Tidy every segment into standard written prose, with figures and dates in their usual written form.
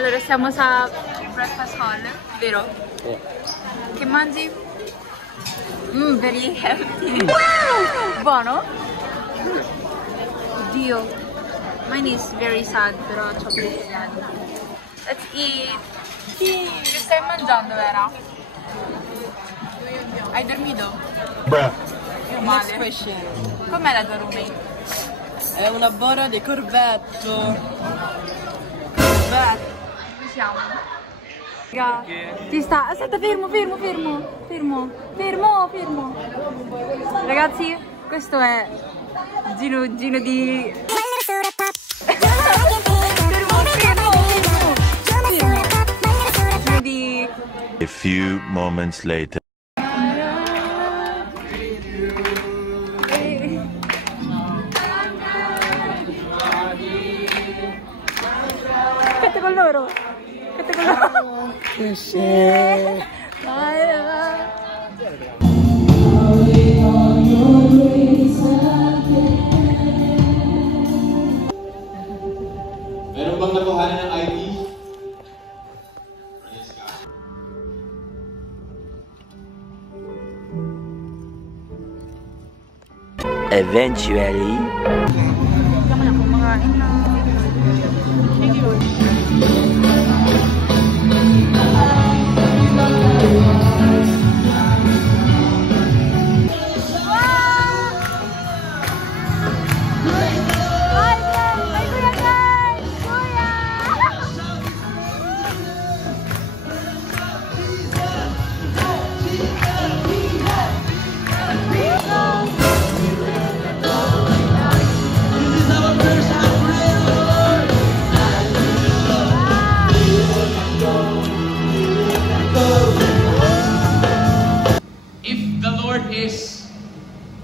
Allora, siamo a breakfast hall, vero? Che mangi? Very healthy. Buono? Oddio. Mine is very sad, però chocolate yan. Let's eat. Che stai mangiando, Vera? Hai dormito? Io male. Next question. Com'è la tua roommate? È una bora di corvetto. Corvetto. Dove siamo? Raga, ti sta... Aspetta, fermo. Ragazzi, questo è Gino di... Gino di... A few moments later. Canta con loro. Meron bang nakuha ng ID? Eventually.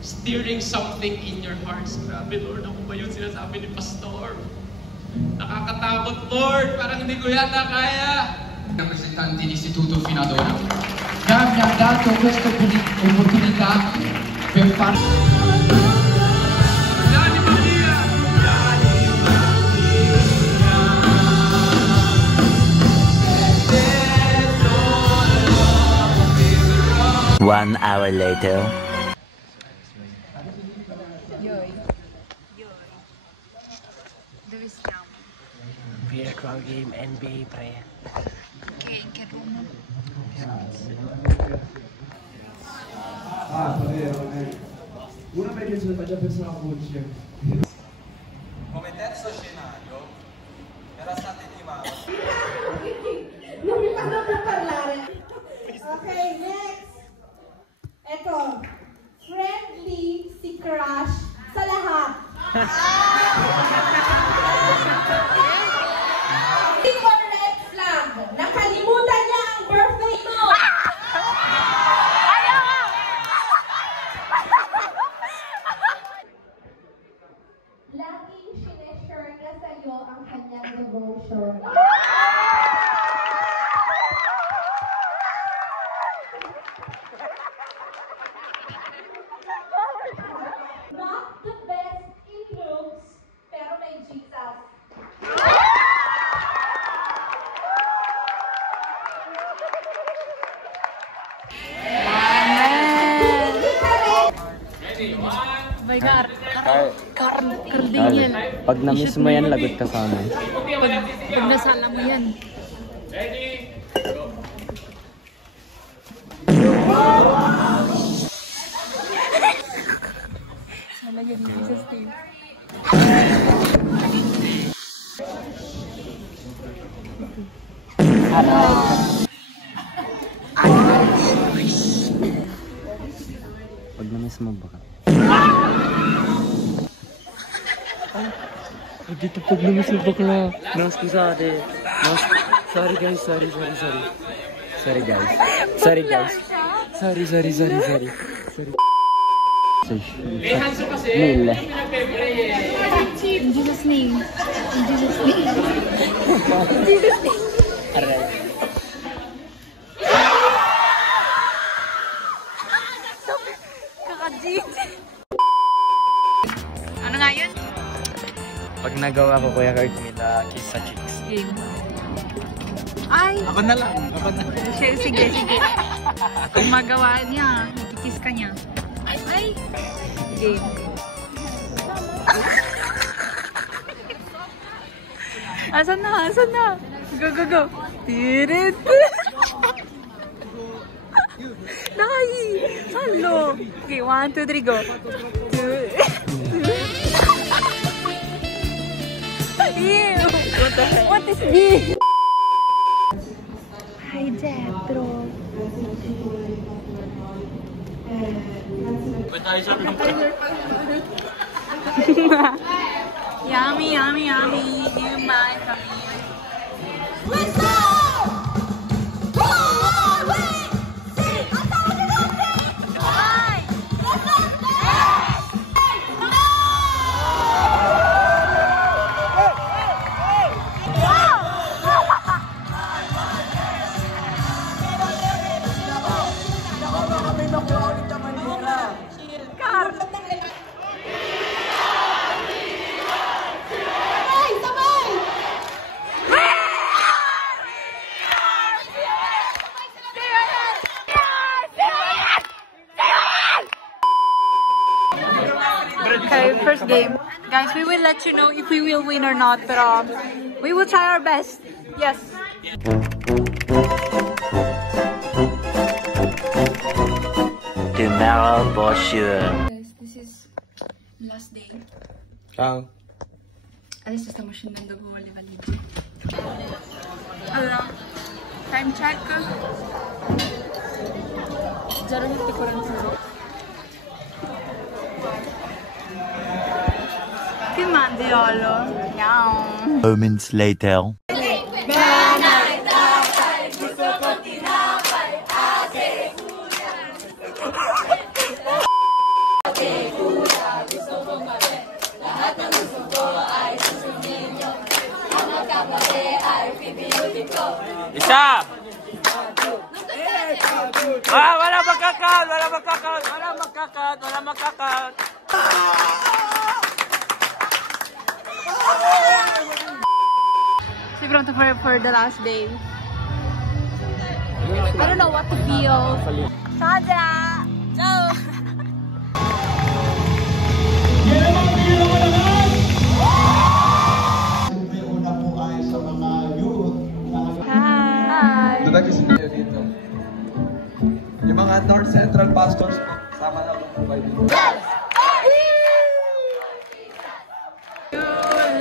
Steering something in your hearts. Grabe, Lord, ako ba yun sinasabi ni Pastor? Nakakatakot, Lord. Parang hindi ko yata kaya. Rappresentanti dell'istituto fino ad ora. Già mi ha dato questa opportunità per fare... Dani Maria! 1 hour later. Dove stiamo? Virtual game NBA pre. In che room? Ah, davvero? Una media ce l'ha già pensata la voce. Come terzo scenario, era stata attivata. Non mi fanno più parlare. Ok, next. Ecco, friendly si crush sa lahat. One red flag. Nakalimutan niya ang birthday mo. Laging sineshare niya sa'yo ang kanyang devotion. Not the best in looks, pero may Jesus. By Carding yan. Pag na-miss mo yan, lagot ka sa amin. Pag nasala mo yan. Ready? Sala yan, Jesus Steve. Pag na-miss mo baka. Dito pag na-miss mo bakla. Nasty sade. Sorry guys, sorry. Sorry guys. Sorry. May hands up kasi. Mille. In Jesus' name. In Jesus' name. In Jesus' name. Aray. Kakajit. Ano nga yun? Pag nagawa ko Kuya Kurt nila kiss sa cheeks. Game. Ay! Ako na lang. Sige. Kung magawa niya, ikikis ka niya. Ay! Game. Asan na? Go. Tirit! Dai! Salo! Okay, 1, 2, 3, go. Ew! What is this? Hi, Jetro. Yummy. You might come here. Okay, first game. Guys, we will let you know if we will win or not, but we will try our best. Yes. Tomorrow for sure. Guys, this is last day. Alis estamos yendo a Google Valide. Allora, time check. 0:41. Che mandi, Lolo? Ciao. Moments later. Isa! Wala magkakount! So pronto for the last day. I don't know what to feel. Sada! Ciao! Hi! Doon kasi kayo dito. Yung mga North Central pastors, sama na po kayo dito.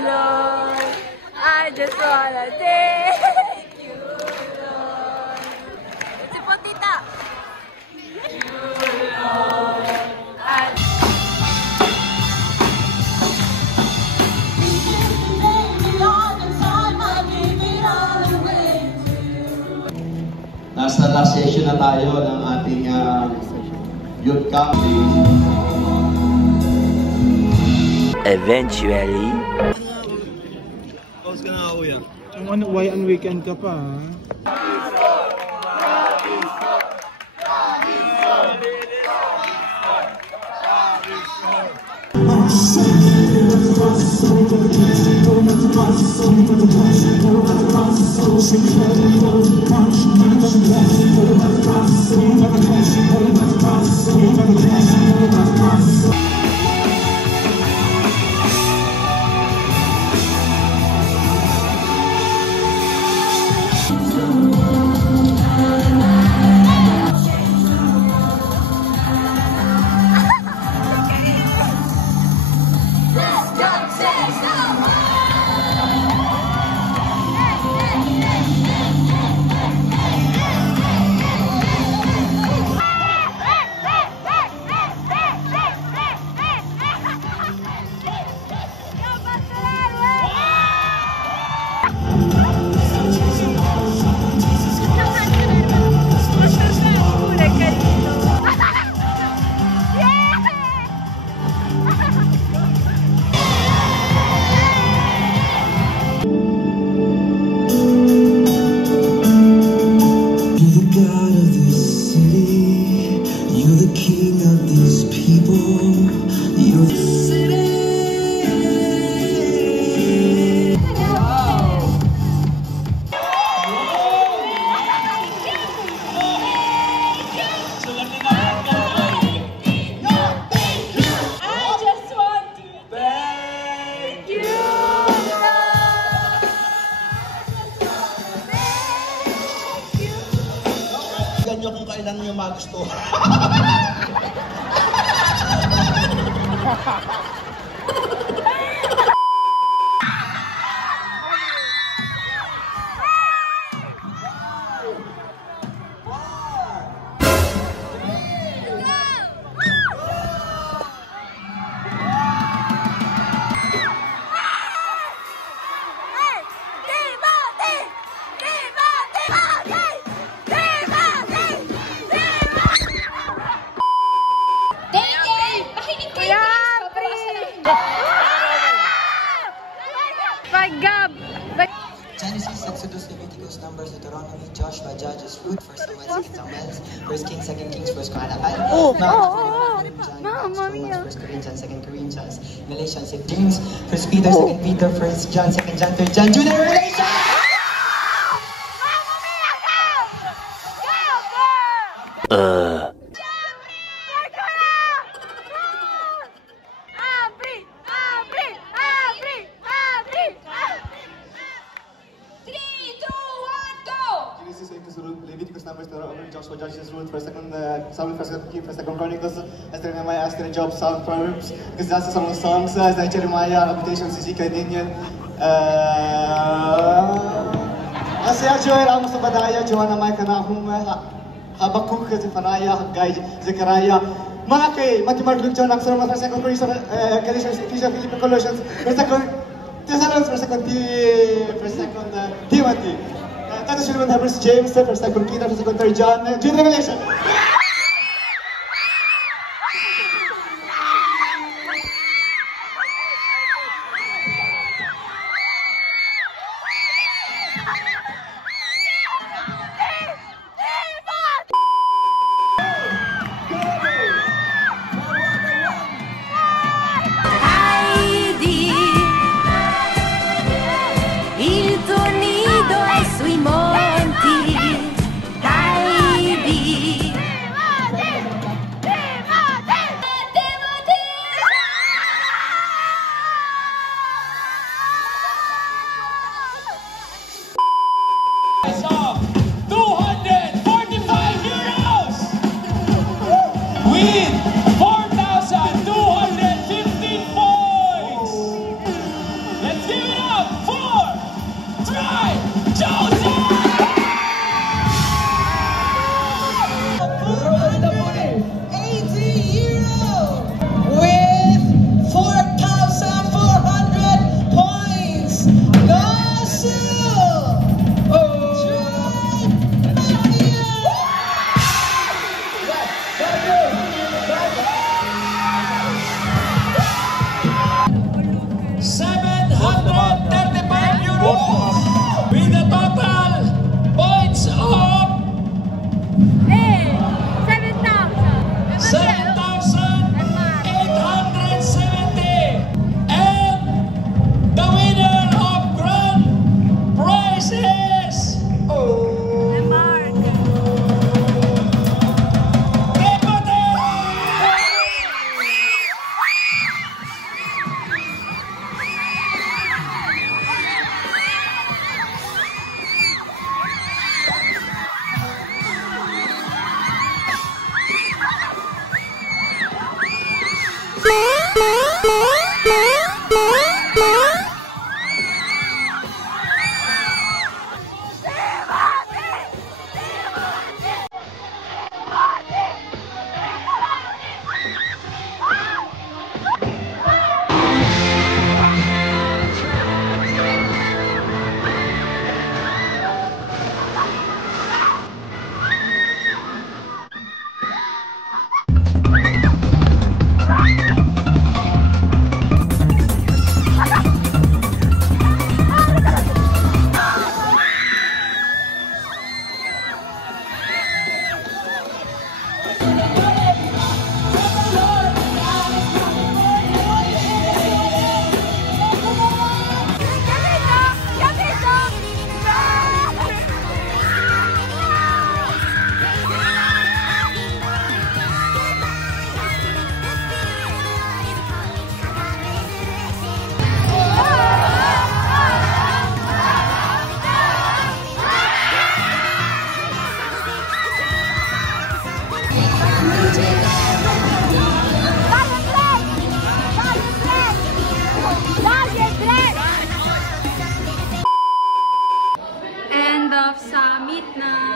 Lord, I just wanna thank you, Lord. Si Potita. Nasa last session na tayo ng ating youth camp. Eventually. Pause ka na, kuya. Why on weekend ka pa, ha? saan nyo magustuhan. Genesis, Exodus, Leviticus, Numbers, Deuteronomy, Joshua, Judges, Ruth, 1 Samuel, 2 Samuel, 1 Kings, 2 Kings, 1 Chronicles, John, 1 Corinthians, 2 Corinthians, Galatians, 6 James, 1 Peter, 2 Peter, 1 John, 2 John, 3 John, Jude, Revelation! Leviticus, Numbers, Deuteronomy, Joshua, Judges, Ruth, 1 Samuel, 1 Kings, 1 Chronicles, Esther, Nehemiah, Esther, Job, Psalm, Proverbs, Ecclesiastes, Song of Songs, Isaiah, Jeremiah, Lamentations, Ezekiel, Daniel, Isaiah, Joel, Amos, Obadiah, Joanna, Micah, Nahum, Habakkuk, Zephaniah, Haggai, Zechariah, Malachi, Matthew, Mark, Luke, John, Acts, Romans, 1 Corinthians, Galatians, Ephesians, Philippians, Colossians, 1 Thessalonians, 1 Timothy. Titus, Philemon, Hebrews, James, 1 Peter, 2 3 John, Jude, Revelation. Thank you.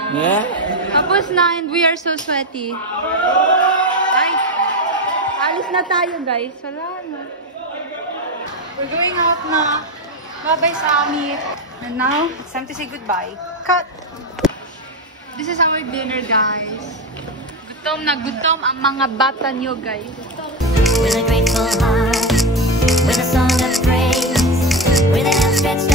Yeah? Tapos na, and we are so sweaty. Guys, alis na tayo, guys. Wala na. We're going out na. Bye-bye, Samit. And now, it's time to say goodbye. Cut! This is our dinner, guys. Gutom na gutom ang mga bata nyo, guys. With a grateful heart, with a song of praise, with an outstretched